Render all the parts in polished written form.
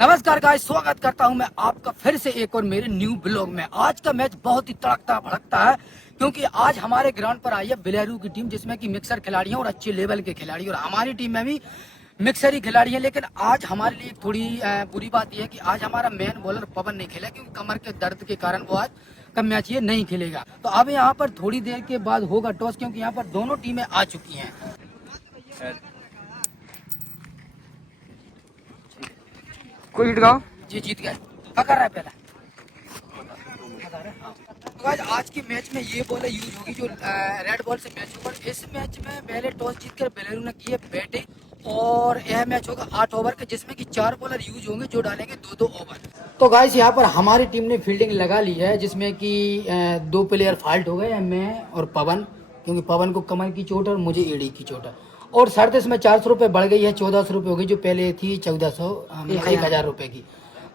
नमस्कार गाइस, स्वागत करता हूं मैं आपका फिर से एक और मेरे न्यू ब्लॉग में। आज का मैच बहुत ही तड़कता भड़कता है क्योंकि आज हमारे ग्राउंड पर आई है बिलेरू की टीम, जिसमें कि मिक्सर खिलाड़ी हैं और अच्छे लेवल के खिलाड़ी, और हमारी टीम में भी मिक्सर ही खिलाड़ी हैं। लेकिन आज हमारे लिए थोड़ी बुरी बात यह है कि आज हमारा मेन बॉलर पवन नहीं खेला क्योंकि कमर के दर्द के कारण वो आज का मैच ये नहीं खेलेगा। तो अब यहाँ पर थोड़ी देर के बाद होगा टॉस, क्योंकि यहाँ पर दोनों टीमें आ चुकी हैं। कोई हिट गाओ जी जीत गए। क्या कर रहा है पहला? तो गाइस आज के मैच में ये बॉल यूज होगी जो रेड बॉल से मैच होगा। इस मैच में पहले टॉस जीतकर बेलेरू ने की है बैटिंग, और यह मैच होगा 8 ओवर का, जिसमें कि 4 बॉलर यूज होंगे जो डालेंगे 2-2 ओवर। तो गाइस यहाँ पर हमारी टीम ने फील्डिंग लगा ली है, जिसमें कि 2 प्लेयर फाल्ट हो गए, मैं और पवन, क्योंकि पवन को कमर की चोट और मुझे एड़ी की चोट है। और शर्त इसमें 400 रुपये बढ़ गई है, 1400 रुपये हो गई, जो पहले थी 1400 1000 रुपये की।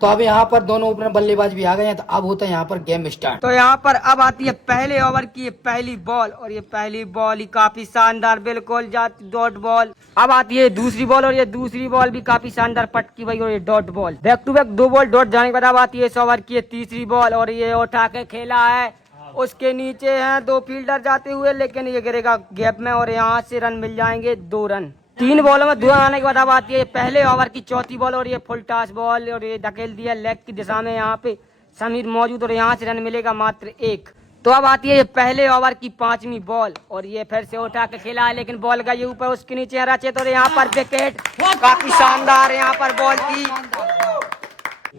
तो अब यहाँ पर दोनों ओपनर बल्लेबाज भी आ गए हैं, तो अब होता है यहाँ पर गेम स्टार्ट। तो यहाँ पर अब आती है पहले ओवर की पहली बॉल, और ये पहली बॉल ही काफी शानदार बिल्कुल जाती डॉट बॉल। अब आती है दूसरी बॉल, और ये दूसरी बॉल भी काफी शानदार पटकी भाई, और ये dot ball. Back to back 2 ball dot जाने के बाद अब आती है इस ओवर की तीसरी बॉल, और ये उठा के खेला है। उसके नीचे हैं 2 फील्डर जाते हुए, लेकिन ये गिरेगा गैप में, और यहाँ से रन मिल जाएंगे 2 रन। 3 बॉलों में 2 रन आने के बाद अब आती है पहले ओवर की चौथी बॉल, और ये फुल टॉस बॉल, और ये धकेल दिया लेग की दिशा में, यहाँ पे समीर मौजूद, और यहाँ से रन मिलेगा मात्र 1। तो अब आती है ये पहले ओवर की 5वीं बॉल, और ये फिर से उठा के खेला है, लेकिन बॉल गई ऊपर, उसके नीचे हरा चेत, और यहाँ पर विकेट काफी शानदार यहाँ पर बॉल की।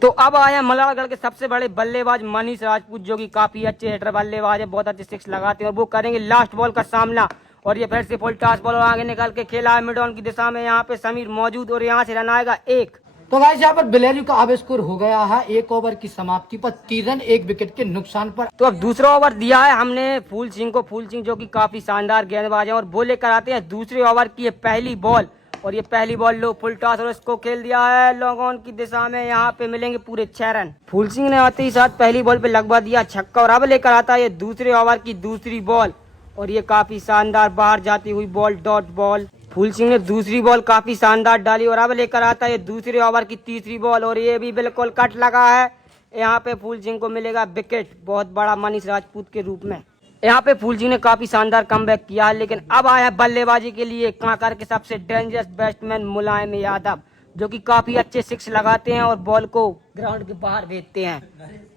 तो अब आया मलाड़गढ़ के सबसे बड़े बल्लेबाज मनीष राजपूत, जो कि काफी अच्छे हिटर बल्लेबाज है, बहुत अच्छे 6 लगाते हैं, और वो करेंगे लास्ट बॉल का सामना। और ये फिर से फुल टॉस बॉल, और आगे निकल के खेला है मिड ऑन की दिशा में, यहाँ पे समीर मौजूद, और यहाँ से रन आएगा 1। तो गाइस यहाँ पर बिलेरू का अब स्कोर हो गया है 1 ओवर की समाप्ति पर 3 रन 1 विकेट के नुकसान पर। तो अब दूसरा ओवर दिया है हमने फूल सिंह को, फूल सिंह जो कि काफी शानदार गेंदबाज है, और वो लेकर आते हैं दूसरे ओवर की पहली बॉल, और ये पहली बॉल लो फुल टॉस, और इसको खेल दिया है लॉन्ग ऑन की दिशा में, यहाँ पे मिलेंगे पूरे 6 रन। फूल सिंह ने आते ही साथ पहली बॉल पे लगवा दिया छक्का, और अब लेकर आता है ये दूसरे ओवर की दूसरी बॉल, और ये काफी शानदार बाहर जाती हुई बॉल डॉट बॉल। फूल सिंह ने दूसरी बॉल काफी शानदार डाली, और अब लेकर आता है ये दूसरे ओवर की तीसरी बॉल, और ये भी बिल्कुल कट लगा है, यहाँ पे फूल सिंह को मिलेगा विकेट बहुत बड़ा मनीष राजपूत के रूप में। यहाँ पे फूल सिंह ने काफी शानदार कमबैक किया है, लेकिन अब आया बल्लेबाजी के लिए कांकर के सबसे डेंजरस बैट्समैन मुलायम यादव, जो कि काफी अच्छे 6 लगाते हैं और बॉल को ग्राउंड के बाहर भेजते हैं।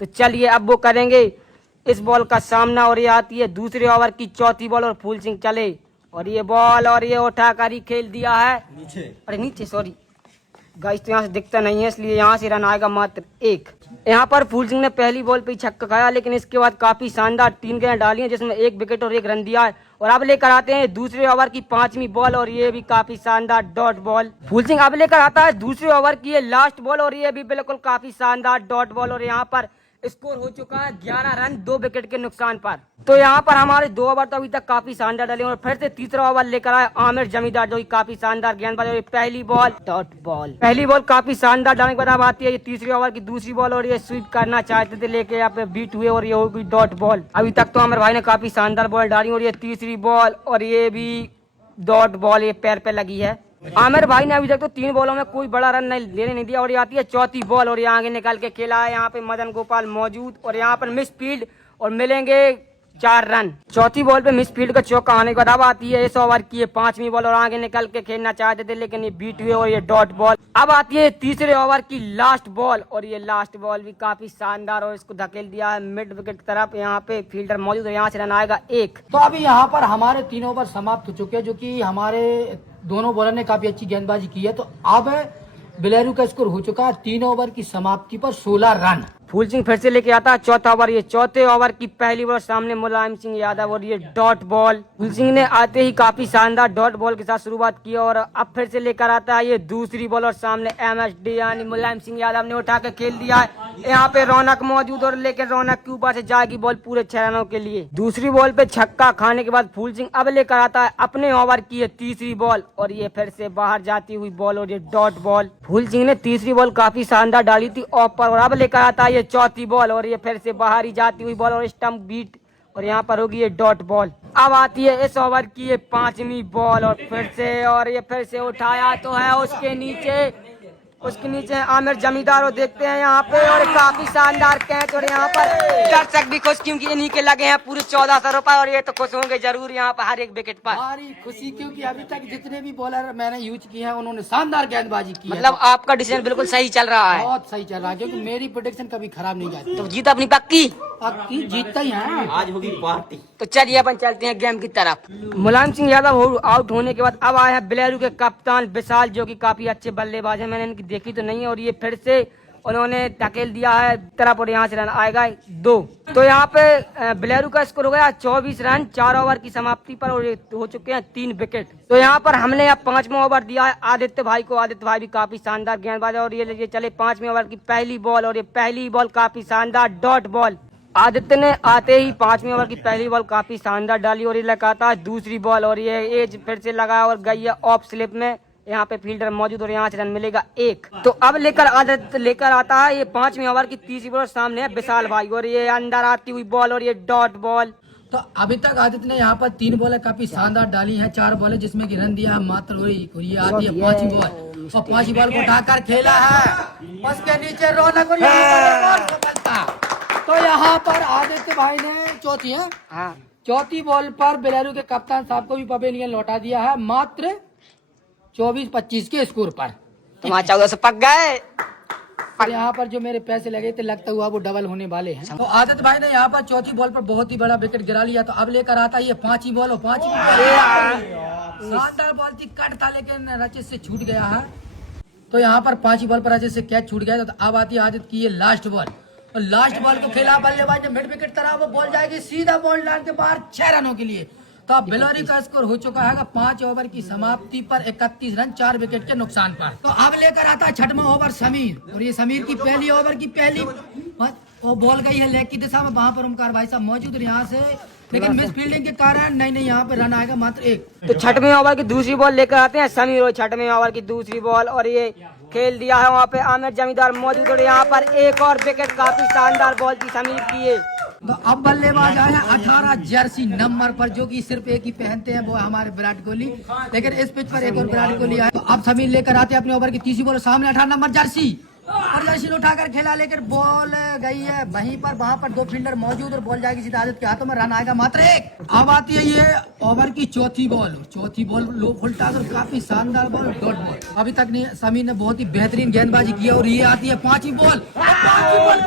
तो चलिए अब वो करेंगे इस बॉल का सामना, और ये आती है दूसरे ओवर की चौथी बॉल, और फूल सिंह चले, और ये बॉल, और ये उठाकर ही खेल दिया है नीचे, अरे नीचे सॉरी गाइस, तो यहाँ से दिखता नहीं है, इसलिए यहाँ से रन आएगा मात्र 1। यहाँ पर फूल सिंह ने पहली बॉल पे ही छक्का खाया, लेकिन इसके बाद काफी शानदार 3 गेंद डाली हैं, जिसमें 1 विकेट और 1 रन दिया है। और अब लेकर आते हैं दूसरे ओवर की 5वीं बॉल, और ये भी काफी शानदार डॉट बॉल। फूल सिंह अब लेकर आता है दूसरे ओवर की ये लास्ट बॉल, और ये भी बिल्कुल काफी शानदार डॉट बॉल, और यहाँ पर स्कोर हो चुका है 11 रन 2 विकेट के नुकसान पर। तो यहाँ पर हमारे 2 ओवर तो अभी तक काफी शानदार डाले, और फिर से तीसरा ओवर लेकर आए आमिर जमींदार, जो काफी शानदार गेंदबाज, और पहली बॉल डॉट बॉल। पहली बॉल काफी शानदार डालने के बाद आती है ये तीसरे ओवर की दूसरी बॉल, और ये स्वीप करना चाहते थे, लेके यहाँ पे बीट हुए, और ये हो गई डॉट बॉल। अभी तक तो आमिर भाई ने काफी शानदार बॉल डाली, और ये तीसरी बॉल, और ये भी डॉट बॉल, ये पैर पे लगी है। आमिर भाई ने अभी तक तो 3 बॉलों में कोई बड़ा रन लेने नहीं दिया, और ये आती है चौथी बॉल, और ये आगे निकल के खेला है, यहाँ पे मदन गोपाल मौजूद, और यहाँ पर मिस फील्ड, और मिलेंगे 4 रन। चौथी बॉल पे मिस फील्ड का चौका आने के बाद अब आती है इस ओवर की 5वीं बॉल, और आगे निकल के खेलना चाहते थे, लेकिन ये बीट हुए, और ये डॉट बॉल। अब आती है तीसरे ओवर की लास्ट बॉल, और ये लास्ट बॉल भी काफी शानदार, और इसको धकेल दिया है मिड विकेट की तरफ, यहाँ पे फील्डर मौजूद है, यहाँ से रन आएगा 1। तो अभी यहाँ पर हमारे 3 ओवर समाप्त हो चुके हैं, जो कि हमारे दोनों बॉलर ने काफी अच्छी गेंदबाजी की है। तो अब बिलेरू का स्कोर हो चुका है 3 ओवर की समाप्ति पर 16 रन। फूल सिंह फिर से लेके आता है चौथा ओवर, ये चौथे ओवर की पहली बॉल, सामने मुलायम सिंह यादव, और ये डॉट बॉल। फूल सिंह ने आते ही काफी शानदार डॉट बॉल के साथ शुरुआत की, और अब फिर से लेकर आता है ये दूसरी बॉल, और सामने MSD यानी मुलायम सिंह यादव ने उठा के खेल दिया है, यहाँ पे रौनक मौजूद, और लेकिन रौनक के ऊपर से जाएगी बॉल पूरे 6 रनों के लिए। दूसरी बॉल पे छक्का खाने के बाद फूल सिंह अब लेकर आता है अपने ओवर की ये तीसरी बॉल, और ये फिर से बाहर जाती हुई बॉल, और ये डॉट बॉल। फूल सिंह ने तीसरी बॉल काफी शानदार डाली थी ऑफ पर, और अब लेकर आता है ये चौथी बॉल, और ये फिर से बाहर ही जाती हुई बॉल, और स्टंप बीट, और यहाँ पर होगी ये डॉट बॉल। अब आती है इस ओवर की ये 5वीं बॉल, और फिर से, और ये फिर से उठाया तो है उसके नीचे, उसके नीचे है आमिर जमींदार और देखते हैं यहाँ पे और काफी शानदार कैच और यहाँ पर दर्शक भी खुश क्योंकि इन्हीं के लगे हैं पूरे 1400 रुपए और ये तो खुश होंगे जरूर यहाँ पर हर एक विकेट पर। हमारी खुशी क्योंकि अभी तक जितने भी बॉलर मैंने यूज किए हैं उन्होंने शानदार गेंदबाजी की है। मतलब आपका डिसीजन बिल्कुल सही चल रहा है। बहुत सही चल रहा है क्योंकि मेरी प्रोडिक्शन कभी खराब नहीं जाती। तो जीत अपनी पक्की, पक्की जीतता ही है। आज होगी पार्टी। तो चलिए अपन चलते हैं गेम की तरफ। मुलायम सिंह यादव आउट होने के बाद अब आए हैं बेलेरू के कप्तान विशाल जो कि काफी अच्छे बल्लेबाज हैं। मैंने इनकी देखी तो नहीं है और ये फिर से उन्होंने धकेल दिया है तरफ और यहाँ से रन आएगा 2। तो यहाँ पे बेलेरू का स्कोर हो गया 24 रन 4 ओवर की समाप्ति पर और ये हो चुके हैं 3 विकेट। तो यहाँ पर हमने अब 5वां ओवर दिया है आदित्य भाई को। आदित्य भाई भी काफी शानदार गेंदबाज है और ये चले 5वें ओवर की पहली बॉल और ये पहली बॉल काफी शानदार डॉट बॉल। आदित्य ने आते ही 5वें ओवर की पहली बॉल काफी शानदार डाली और ये लगाता है दूसरी बॉल और ये एज फिर से लगा और गई है ऑफ स्लिप में। यहाँ पे फील्डर मौजूद और यहाँ से रन मिलेगा 1। तो अब आदित्य लेकर आता है ये 5वें ओवर की तीसरी बॉल। सामने है विशाल भाई और ये अंदर आती हुई बॉल और ये डॉट बॉल। तो अभी तक आदित्य ने यहाँ पर 3 बॉलें काफी शानदार डाली हैं, 4 बॉलें जिसमें कि रन दिया है मात्र और ये आती है 5वीं बॉल और 5वीं बॉल को उठाकर खेला है उसके नीचे रौनक और यहाँ पर सफलता। तो यहाँ पर आदित्य भाई ने चौथी बॉल पर बेलेरू के कप्तान साहब को भी पवेलियन लौटा दिया है मात्र 24-25 के स्कोर पर। तो वहाँ 14 से पक गए। और यहाँ पर जो मेरे पैसे लगे थे लगता हुआ वो डबल होने वाले हैं। तो आदित्य भाई ने यहाँ पर चौथी बॉल पर बहुत ही बड़ा विकेट गिरा लिया। तो अब लेकर आता है ये 5वीं बॉल और 5वीं बॉल शानदार बॉल थी, कट था लेकिन रचित से छूट गया है। तो यहाँ पर 5वीं बॉल पर रचित से कैच छूट गया। तो अब आती है आदित्य की ये लास्ट बॉल और लास्ट बॉल को खेला बल्लेबाज ने मिड विकेट तरह वो बॉल जाएगी सीधा बॉल लाइन के बाहर 6 रनों के लिए। तो अब बेलोरी का स्कोर हो चुका है 5 ओवर की समाप्ति पर 31 रन 4 विकेट के नुकसान पर। तो अब लेकर आता है 6वां ओवर समीर और ये समीर की पहली ओवर की पहली वो बॉल गई है लेग की दिशा में। वहां पर ओमकार भाई साहब मौजूद और यहाँ से लेकिन मिस फील्डिंग के कारण नहीं यहाँ पे रन आएगा मात्र 1। तो 6वें ओवर की दूसरी बॉल लेकर आते हैं समीर और 6वें ओवर की दूसरी बॉल और ये खेल दिया है वहाँ पे आमिर जमींदार मौजूद और यहाँ पर एक और विकेट काफी शानदार बॉल थी समीर की ये। तो अब बल्लेबाज आए 18 जर्सी नंबर पर जो कि सिर्फ एक ही पहनते हैं वो हमारे विराट कोहली, लेकिन इस पिच पर एक और विराट कोहली आए। तो अब समीर लेकर आते हैं अपने ओवर की तीसरी बॉल। सामने 18 नंबर जर्सी और जर्सी उठाकर खेला लेकर बॉल गई है वहीं पर, वहां पर 2 फील्डर मौजूद और बॉल जाएगी सीधा आदित्य के हाथों में, रन आएगा मात्र 1। अब आती है ये ओवर की चौथी बॉल लो फुल टॉस और काफी शानदार बॉल डॉट बॉल। अभी तक नहीं समीर ने बहुत ही बेहतरीन गेंदबाजी की और ये आती है 5वीं बॉल। 5वीं बॉल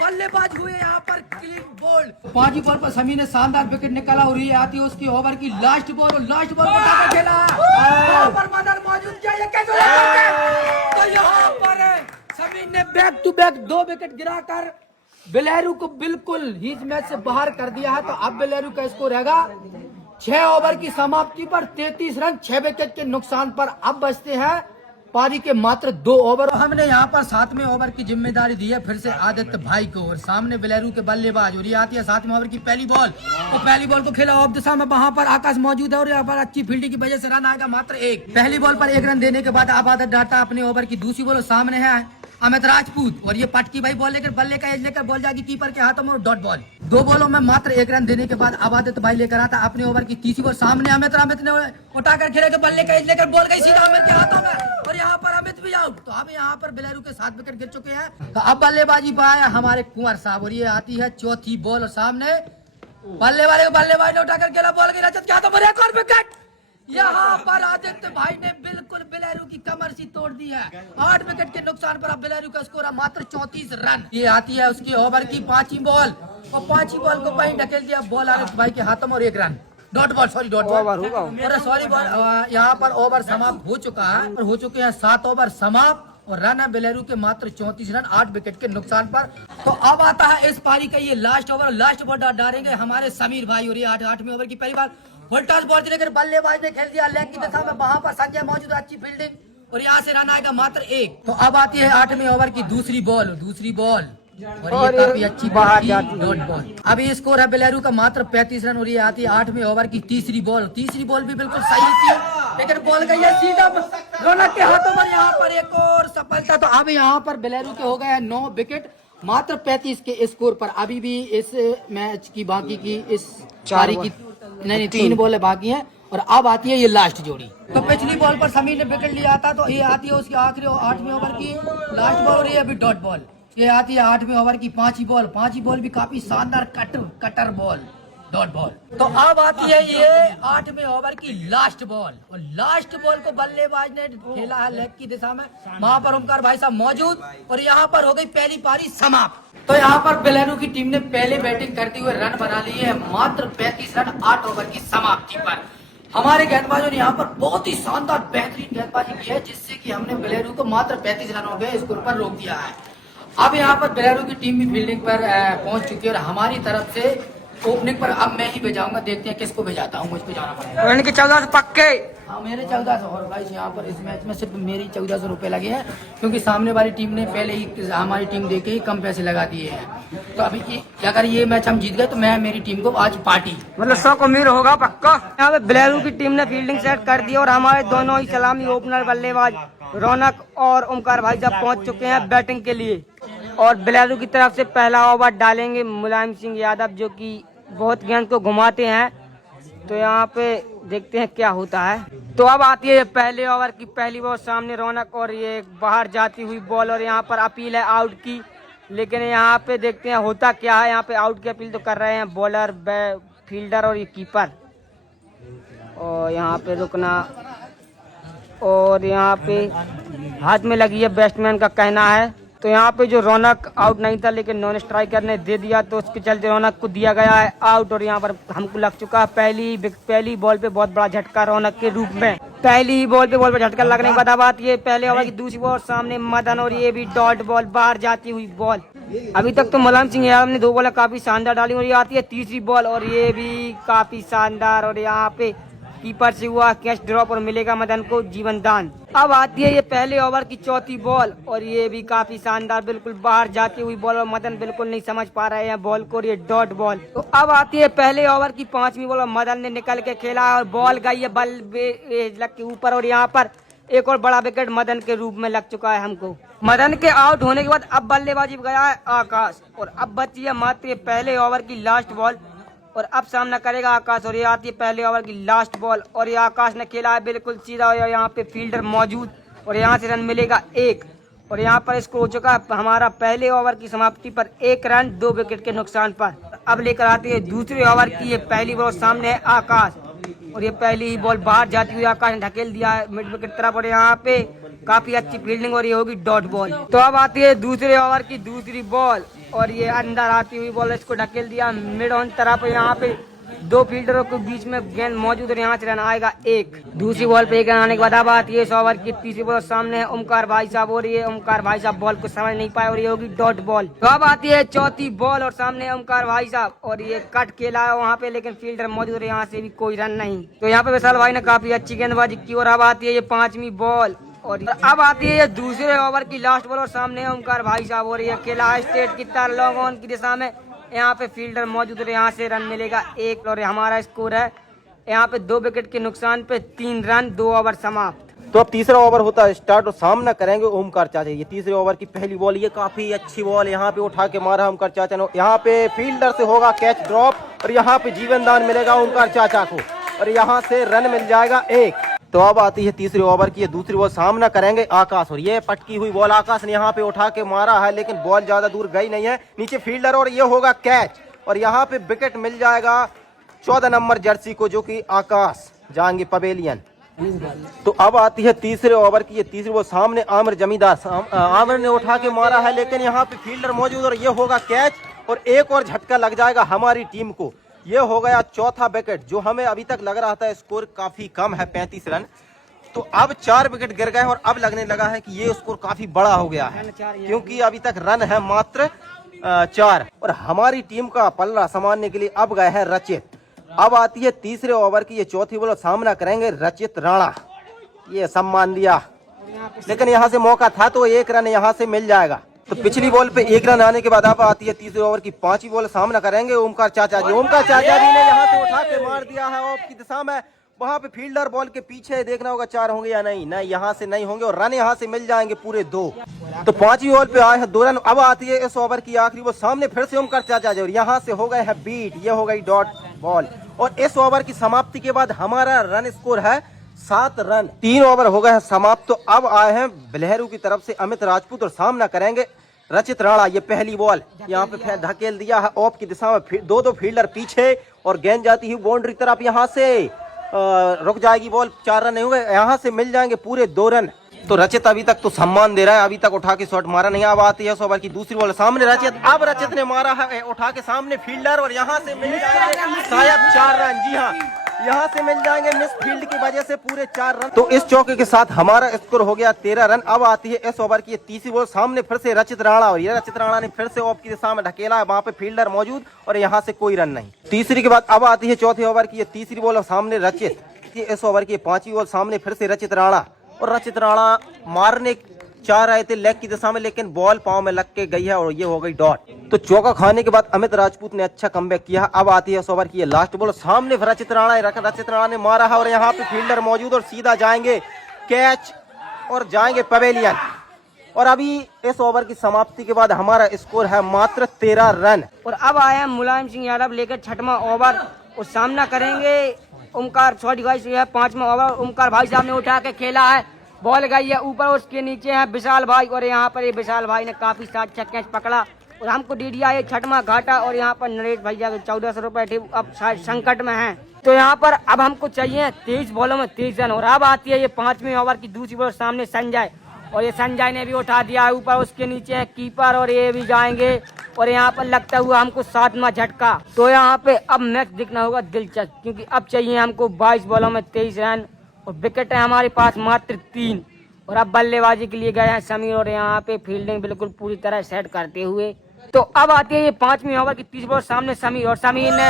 बल्लेबाज हुए यहाँ पर क्लीन बोल्ड। 5वीं बॉल पर समीर ने शानदार विकेट निकाला और ये आती है उसकी ओवर की लास्ट बॉल और लास्ट बॉल को उठाकर खेला यहाँ पर मदन मौजूद तो यहाँ पर समीर ने बैक टू बैक 2 विकेट गिराकर बेलेरू को बिल्कुल ही इस मैच से बाहर कर दिया है। तो अब बेलेरू का स्कोर रहेगा 6 ओवर की समाप्ति पर 33 रन 6 विकेट के नुकसान पर। अब बचते हैं पारी के मात्र 2 ओवर। हमने यहाँ पर 7वें ओवर की जिम्मेदारी दी है फिर से आदित्य भाई को और सामने बेलेरू के बल्लेबाज और ये आती है 7वें ओवर की पहली बॉल और पहली बॉल को खेला ऑफ दिशा में, वहां पर आकाश मौजूद है और यहाँ पर अच्छी फील्डिंग की वजह से रन आएगा मात्र 1। पहली बॉल पर 1 रन देने के बाद अब आदित्य डालता अपने ओवर की दूसरी बॉल। सामने है अमित राजपूत और ये पटकी भाई बॉल लेकर बल्ले का एज लेकर बॉल जाएगी कीपर के हाथों में और डॉट बॉल। 2 बॉलों में मात्र 1 रन देने के बाद अब आदित्य भाई लेकर आता अपने ओवर की तीसरी बॉल। सामने अमित ने उठाकर खेलेगा बल्ले का एज लेकर बॉल गई सीधा अमित के हाथों में और यहाँ पर अमित भी आउट। तो अब यहाँ पर बेलेरू के 7 विकेट गिर चुके हैं। तो अब बल्लेबाजी पाया हमारे कुंवर साहब और ये आती है चौथी बॉल और सामने बल्लेबाज ने उठाकर खेला बॉल गई रजत के हाथों में एक और विकेट। यहाँ पर आदित्य भाई ने बिल्कुल बेलेरू की कमर सी तोड़ दी है। 8 विकेट के नुकसान पर अब बेलेरू का स्कोर है मात्र 34 रन। ये आती है उसकी ओवर की 5वीं बॉल और 5वीं बॉल को वहीं ढकेल दिया बॉल आदित्य भाई के हाथों में और 1 run dot ball sorry ball. यहाँ पर ओवर समाप्त हो चुका है और हो चुके हैं 7 ओवर समाप्त और रन है बेलेरू के मात्र 34 रन 8 विकेट के नुकसान पर। तो अब आता है इस पारी का ये लास्ट ओवर। लास्ट बॉल डालेंगे हमारे समीर भाई और ये 8वें ओवर की पहली बार फुलटॉस बॉल लेकर बल्लेबाज ने खेल दिया लेग की दिशा में, वहां पर संजय मौजूद, अच्छी फील्डिंग और यहाँ से रन आएगा मात्र 1। तो अब आती है 8वें ओवर की दूसरी बॉल और ये काफी अच्छी डॉट बॉल। अभी स्कोर है बेलेरू का मात्र 35 रन और ये आती है 8वें ओवर की तीसरी बॉल भी बिल्कुल सही थी लेकिन बॉल गई है सीधा रौनक के हाथों में, यहाँ पर एक और सफलता। तो अब यहाँ पर बेलेरू के हो गए हैं 9 विकेट मात्र 35 के स्कोर पर। अभी भी इस मैच की बाकी की इस पारी की नहीं 3 बॉलें बाकी हैं और अब आती है ये लास्ट जोड़ी। तो पिछली बॉल पर समीर ने विकेट लिया था, तो ये आती है उसकी आखिरी 8वें ओवर की लास्ट बॉल, और ये अभी डॉट बॉल। ये आती है 8वें ओवर की 5वीं बॉल। 5वीं बॉल भी काफी शानदार कटर बॉल, डॉट बॉल। तो अब आती है ये 8वें ओवर की लास्ट बॉल, और लास्ट बॉल को बल्लेबाज ने खेला है लेग की दिशा में। वहां पर ओमकार भाई साहब मौजूद, और यहाँ पर हो गई पहली पारी समाप्त। तो यहाँ पर बेलेरू की टीम ने पहले बैटिंग करते हुए रन बना लिए हैं, मात्र 35 रन 8 ओवर की समाप्ति पर। हमारे गेंदबाजों ने यहाँ पर बहुत ही शानदार बेहतरीन गेंदबाजी की है, जिससे कि हमने बेलेरू को मात्र 35 रनों के स्कोर पर रोक दिया है। अब यहाँ पर बेलेरू की टीम भी फील्डिंग पर पहुंच चुकी है, और हमारी तरफ से ओपनिंग पर अब मैं ही भेजाऊंगा। देखते हैं किसको भेजाता हूँ, मुझको जाना पड़ेगा। 1400 पक्के। हाँ, मेरे 1400। और भाई यहाँ पर इस मैच में सिर्फ मेरी 1400 रुपए लगे हैं, क्योंकि सामने वाली टीम ने पहले ही हमारी टीम देके ही कम पैसे लगा दिए हैं। तो अभी अगर ये मैच हम जीत गए तो मैं मेरी टीम को आज पार्टी, मतलब 100 को मीर होगा पक्का। यहाँ पे बेलेरू की टीम ने फील्डिंग सेट कर दी, और हमारे दोनों ही सलामी ओपनर बल्लेबाज रौनक और ओमकार भाई साहब पहुंच चुके हैं बैटिंग के लिए। और बेलेरू की तरफ से पहला ओवर डालेंगे मुलायम सिंह यादव, जो कि बहुत गेंद को घुमाते हैं। तो यहाँ पे देखते हैं क्या होता है। तो अब आती है पहले ओवर की पहली बॉल, सामने रौनक और ये बाहर जाती हुई बॉल, और यहाँ पर अपील है आउट की। लेकिन यहाँ पे देखते हैं होता क्या है। यहाँ पे आउट की अपील तो कर रहे हैं बॉलर, फील्डर और ये कीपर। और यहाँ पे रुकना, और यहाँ पे हाथ में लगी है बैट्समैन का कहना है। तो यहाँ पे जो रौनक आउट नहीं था, लेकिन नॉन स्ट्राइकर ने दे दिया, तो उसके चलते रौनक को दिया गया है आउट। और यहाँ पर हमको लग चुका है पहली बॉल पे बहुत बड़ा झटका रौनक के रूप में। पहली ही बॉल पे झटका लगने के बाद अब आती है पहले ओवर की दूसरी बॉल, सामने मदन, और ये भी डॉट बॉल, बाहर जाती हुई बॉल। अभी तक तो मुलायम सिंह यादव ने 2 बॉल काफी शानदार डाली, और ये आती है तीसरी बॉल, और ये भी काफी शानदार, और यहाँ पे कीपर से हुआ कैच ड्रॉप, और मिलेगा मदन को जीवन दान। अब आती है ये पहले ओवर की चौथी बॉल, और ये भी काफी शानदार, बिल्कुल बाहर जाती हुई बॉल, और मदन बिल्कुल नहीं समझ पा रहे हैं बॉल को, और ये डॉट बॉल। तो अब आती है पहले ओवर की 5वीं बॉल, और मदन ने निकल के खेला, और बॉल गई है बल लग के ऊपर, और यहाँ पर एक और बड़ा विकेट मदन के रूप में लग चुका है हमको। मदन के आउट होने के बाद अब बल्लेबाजी गया है आकाश, और अब बची है मात्र पहले ओवर की लास्ट बॉल, और अब सामना करेगा आकाश। और ये आती है पहले ओवर की लास्ट बॉल, और ये आकाश ने खेला है बिल्कुल सीधा, और यहाँ पे फील्डर मौजूद, और यहाँ से रन मिलेगा 1। और यहाँ पर स्कोर हो चुका है हमारा पहले ओवर की समाप्ति पर 1 रन 2 विकेट के नुकसान पर। अब लेकर आती है दूसरे ओवर की ये पहली बॉल, सामने है आकाश, और ये पहली ही बॉल बाहर जाती हुई आकाश ने ढकेल दिया है मिड विकेट तरफ, और यहाँ पे काफी अच्छी फील्डिंग, और ये होगी डॉट बॉल। तो अब आती है दूसरे ओवर की दूसरी बॉल, और ये अंदर आती हुई बॉल, इसको ढकेल दिया मिड ऑन तरफ। यहाँ पे 2 फील्डरों के बीच में गेंद मौजूद, और यहाँ से रन आएगा 1। दूसरी बॉल पे 1 रन आने के बाद अब आती है इस ओवर की तीसरी बॉल, सामने है ओमकार भाई साहब, और ये ओमकार भाई साहब बॉल को समझ नहीं पाए, और ये होगी डॉट बॉल। तो अब आती है चौथी बॉल, और सामने है ओमकार भाई साहब, और ये कट खेला है वहाँ पे, लेकिन फील्डर मौजूद, और यहाँ से भी कोई रन नहीं। तो यहाँ पे विशाल भाई ने काफी अच्छी गेंदबाजी की। और अब आती है ये 5वीं बॉल, और अब आती है ये दूसरे ओवर की लास्ट बॉल, और सामने है ओमकार भाई साहब, और ये खेला है स्ट्रेट की तरह लॉन्ग ऑन की दिशा में। यहाँ पे फील्डर मौजूद है, यहाँ से रन मिलेगा 1, और हमारा स्कोर है यहाँ पे 2 विकेट के नुकसान पे 3 रन 2 ओवर समाप्त। तो अब तीसरा ओवर होता है स्टार्ट, और सामना करेंगे ओमकार चाचा। ये तीसरे ओवर की पहली बॉल, ये काफी अच्छी बॉल यहाँ पे उठा के मारा ओमकार चाचा ने। यहाँ पे फील्डर से होगा कैच ड्रॉप, और यहाँ पे जीवन दान मिलेगा ओमकार चाचा को, और यहाँ से रन मिल जाएगा 1। तो अब आती है तीसरे ओवर की ये दूसरी बॉल, सामना करेंगे आकाश, और ये पटकी हुई बॉल आकाश ने यहाँ पे उठा के मारा है, लेकिन बॉल ज्यादा दूर गई नहीं है, नीचे फील्डर, और ये होगा कैच, और यहाँ पे विकेट मिल जाएगा 14 नंबर जर्सी को, जो कि आकाश जाएंगे पवेलियन। तो अब आती है तीसरे ओवर की ये तीसरी बॉल, सामने आमिर जमींदार, आमिर ने उठा के मारा है, लेकिन यहाँ पे फील्डर मौजूद, और ये होगा कैच, और एक और झटका लग जाएगा हमारी टीम को। ये हो गया चौथा विकेट, जो हमें अभी तक लग रहा था स्कोर काफी कम है 35 रन, तो अब 4 विकेट गिर गए, और अब लगने लगा है कि ये स्कोर काफी बड़ा हो गया है, क्योंकि अभी तक रन है मात्र 4, और हमारी टीम का पल्ला संभालने के लिए अब गए हैं रचित। अब आती है तीसरे ओवर की ये चौथी बॉल, सामना करेंगे रचित राणा। ये सम्मान दिया, लेकिन यहाँ से मौका था, तो 1 रन यहाँ से मिल जाएगा। तो पिछली बॉल पे 1 रन आने के बाद अब आती है तीसरे ओवर की 5वीं बॉल, सामना करेंगे ओमकार चाचा जी। ओमकार चाचा जी ने यहाँ से उठा के मार दिया है ऑफ की दिशा में, वहां पे फील्डर बॉल के पीछे देखना होगा 4 होंगे या नहीं, यहाँ से नहीं होंगे, और रन यहाँ से मिल जाएंगे पूरे 2। तो 5वीं बॉल पे आए हैं 2 रन। अब आती है इस ओवर की आखिरी बॉल, सामने फिर से ओमकार चाचा जी, और यहाँ से हो गए हैं बीट, ये हो गई डॉट बॉल। और इस ओवर की समाप्ति के बाद हमारा रन स्कोर है 7 रन। 3 ओवर हो गए हैं समाप्त। तो अब आए हैं बिलहरू की तरफ से अमित राजपूत और सामना करेंगे रचित राणा। ये पहली बॉल यहाँ पे धकेल दिया है ऑफ की दिशा में, दो फील्डर पीछे और गेंद जाती हुई बाउंड्री तरफ। यहाँ से रुक जाएगी बॉल, 4 रन नहीं हुए, यहाँ से मिल जाएंगे पूरे 2 रन। तो रचित अभी तक तो सम्मान दे रहा है, अभी तक उठा के शॉट मारा नहीं। अब आती है इस ओवर की दूसरी बॉल, सामने रचित, अब रचित ने मारा है उठा के सामने फील्डर और यहाँ से मिल जाएंगे शायद 4 रन। जी हाँ, यहाँ से मिल जाएंगे मिस फील्ड की वजह से पूरे 4 रन। तो इस चौके के साथ हमारा स्कोर हो गया 13 रन। अब आती है इस ओवर की तीसरी बॉल, सामने फिर से रचित राणा और ये रचित राणा ने फिर से ऑफ की दिशा में ढकेला है, वहां पे फील्डर मौजूद और यहाँ से कोई रन नहीं। तीसरी के बाद अब आती है चौथे ओवर की ये तीसरी बॉल और सामने रचित। इस ओवर की 5वीं बॉल, सामने फिर से रचित राणा और रचित राणा मारने चाह रहे थे लेग की दिशा में, लेकिन बॉल पांव में लग के गई है और ये हो गई डॉट। तो चौका खाने के बाद अमित राजपूत ने अच्छा कमबैक किया। अब आती है इस ओवर की ये लास्ट बॉल, सामने रचित राणा ने मारा है और यहाँ पे फील्डर मौजूद और सीधा जाएंगे कैच और जाएंगे पवेलियन। और अभी इस ओवर की समाप्ति के बाद हमारा स्कोर है मात्र 13 रन। और अब आए हैं मुलायम सिंह यादव लेकर 6वां ओवर और सामना करेंगे ओमकार। सॉरी गाइस, ये है 5वां ओवर। ओमकार भाई साहब ने उठा के खेला है, बॉल गई है ऊपर, उसके नीचे है विशाल भाई और यहाँ पर ये विशाल भाई ने काफी अच्छा कैच पकड़ा और हमको दे दिया ये 6वां घाटा। और यहाँ पर नरेश भैया के 1400 रुपए थे, अब शायद संकट में हैं। तो यहाँ पर अब हमको चाहिए 23 बॉलों में 23 रन। और अब आती है ये 5वें ओवर की दूसरी बॉल, सामने संजय और ये संजय ने भी उठा दिया है ऊपर, उसके नीचे है कीपर और ये भी जाएंगे और यहाँ पर लगता हुआ हमको 7वां झटका। तो यहाँ पे अब मैच दिखना होगा दिलचस्प, क्योंकि अब चाहिए हमको 22 बॉलों में 23 रन और विकेट है हमारे पास मात्र 3। और अब बल्लेबाजी के लिए गए हैं समीर और यहाँ पे फील्डिंग बिल्कुल पूरी तरह सेट करते हुए। तो अब आती है ये 5वीं ओवर की तीसरी बॉल, सामने समीर और समीर ने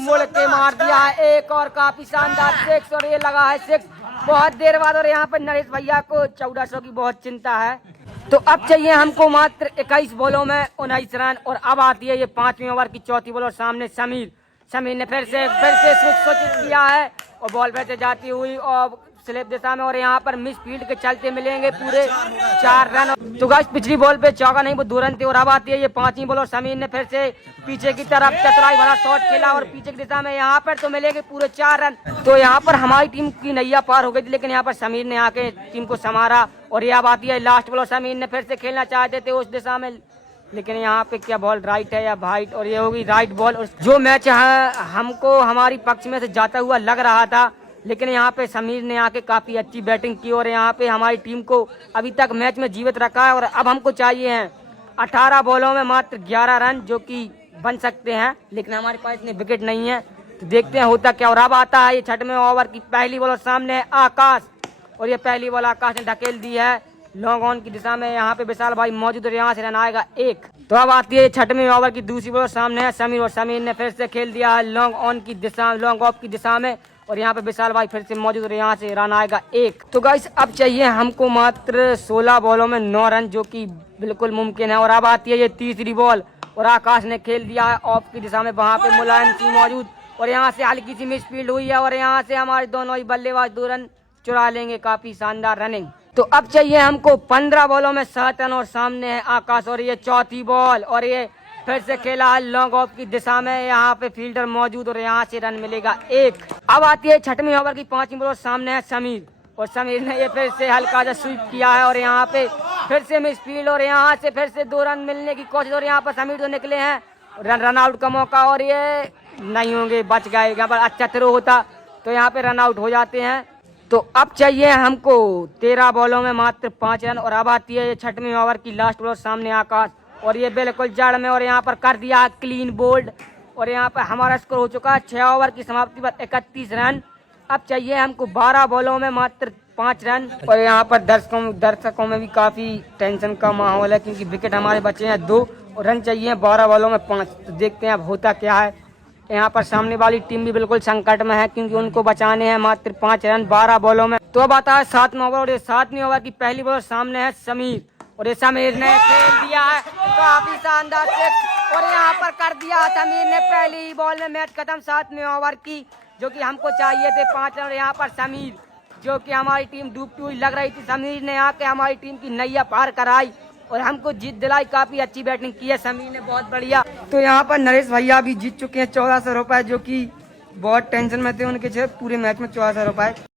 मुड़ के मार दिया है एक और काफी शानदार 6 और ये लगा है 6 बहुत देर बाद। और यहाँ पर नरेश भैया को 1400 की बहुत चिंता है। तो अब चाहिए हमको मात्र 21 बॉलों में 19 रन। और अब आती है ये 5वीं ओवर की चौथी बॉल और सामने समीर ने फिर से स्विच किया है और बॉल फिर से जाती हुई और स्लिप दिशा में और यहाँ पर मिस फील्ड के चलते मिलेंगे पूरे 4 रन। तो गाइस पिछली बॉल पे चौका नहीं वो 2 रन थे। और अब आती है ये 5वीं बॉल और समीर ने फिर से पीछे की तरफ चतुराई भरा शॉट खेला और पीछे की दिशा में यहाँ पर तो मिलेंगे पूरे 4 रन। तो यहाँ पर हमारी टीम की नैया पार हो गई थी, लेकिन यहाँ पर समीर ने आके टीम को संवारा। और ये अब आती है लास्ट बॉल और समीर ने फिर से खेलना चाहते थे उस दिशा में, लेकिन यहाँ पे क्या बॉल राइट है या वाइट, और ये होगी राइट बॉल। और जो मैच है हमको हमारी पक्ष में से जाता हुआ लग रहा था, लेकिन यहाँ पे समीर ने आके काफी अच्छी बैटिंग की और यहाँ पे हमारी टीम को अभी तक मैच में जीवित रखा है। और अब हमको चाहिए हैं 18 बॉलों में मात्र 11 रन, जो कि बन सकते हैं, लेकिन हमारे पास इतने विकेट नहीं है। तो देखते हैं होता क्या। और अब आता है ये 6वें ओवर की पहली बॉल और सामने है आकाश और ये पहली बॉल आकाश ने ढकेल दी है लॉन्ग ऑन की दिशा में। यहाँ पे विशाल भाई मौजूद और यहाँ से रन आएगा 1। तो अब आती है 6वें ओवर की दूसरी बॉल, सामने है समीर और समीर ने फिर से खेल दिया है लॉन्ग ऑन की दिशा, लॉन्ग ऑफ की दिशा में और यहाँ पे विशाल भाई फिर से मौजूद और यहाँ से रन आएगा 1। तो गाइस अब चाहिए हमको मात्र 16 बॉलों में 9 रन, जो कि बिल्कुल मुमकिन है। और अब आती है ये तीसरी बॉल और आकाश ने खेल दिया है ऑफ की दिशा में, वहाँ पे मुलायम सिंह मौजूद और यहाँ से हल्की सी मिस फील्ड हुई है और यहाँ से हमारे दोनों ही बल्लेबाज 2 रन चुरा लेंगे, काफी शानदार रनिंग। तो अब चाहिए हमको 15 बॉलों में 7 रन और सामने है आकाश और ये चौथी बॉल और ये फिर से खेला है लॉन्ग ऑफ की दिशा में, यहाँ पे फील्डर मौजूद और यहाँ से रन मिलेगा 1। अब आती है 6वें ओवर की 5वीं बॉल, सामने है समीर और समीर ने ये फिर से हल्का सा स्वीप किया है और यहाँ पे फिर से मिस फील्ड और यहाँ से फिर से 2 रन मिलने की कोशिश और यहाँ पर समीर तो निकले हैं रन आउट का मौका और ये नहीं होंगे, बच गए। यहाँ पर अच्छा थ्रो होता तो यहाँ पे रन आउट हो जाते हैं। तो अब चाहिए हमको 13 बॉलों में मात्र 5 रन। और अब आती है 6वें ओवर की लास्ट बॉल, सामने आकाश और ये बिल्कुल जड़ में और यहाँ पर कर दिया क्लीन बोल्ड और यहाँ पर हमारा स्कोर हो चुका है 6 ओवर की समाप्ति पर 31 रन। अब चाहिए हमको 12 बॉलों में मात्र 5 रन और यहाँ पर दर्शकों में भी काफी टेंशन का माहौल है, क्योंकि विकेट हमारे बचे हैं 2 और रन चाहिए 12 बॉलों में 5। तो देखते हैं अब होता क्या है। यहाँ पर सामने वाली टीम भी बिल्कुल संकट में है, क्योंकि उनको बचाने हैं मात्र 5 रन 12 बॉलों में। तो अब आता है 7वां ओवर और ये 7वीं ओवर की पहली बॉल, सामने है समीर और ये समीर ने खेल दिया है काफी शानदार 6 और यहाँ पर कर दिया समीर ने पहली बॉल में मैच खत्म 7वें ओवर की, जो कि हमको चाहिए थे 5 रन। और यहाँ पर समीर जो कि हमारी टीम डूबती हुई लग रही थी, समीर ने आके हमारी टीम की नैया पार कराई और हमको जीत दिलाई। काफी अच्छी बैटिंग की है समी ने, बहुत बढ़िया। तो यहाँ पर नरेश भैया भी जीत चुके हैं 1400 रुपए, जो कि बहुत टेंशन में थे उनके पूरे मैच में 1400 रुपए।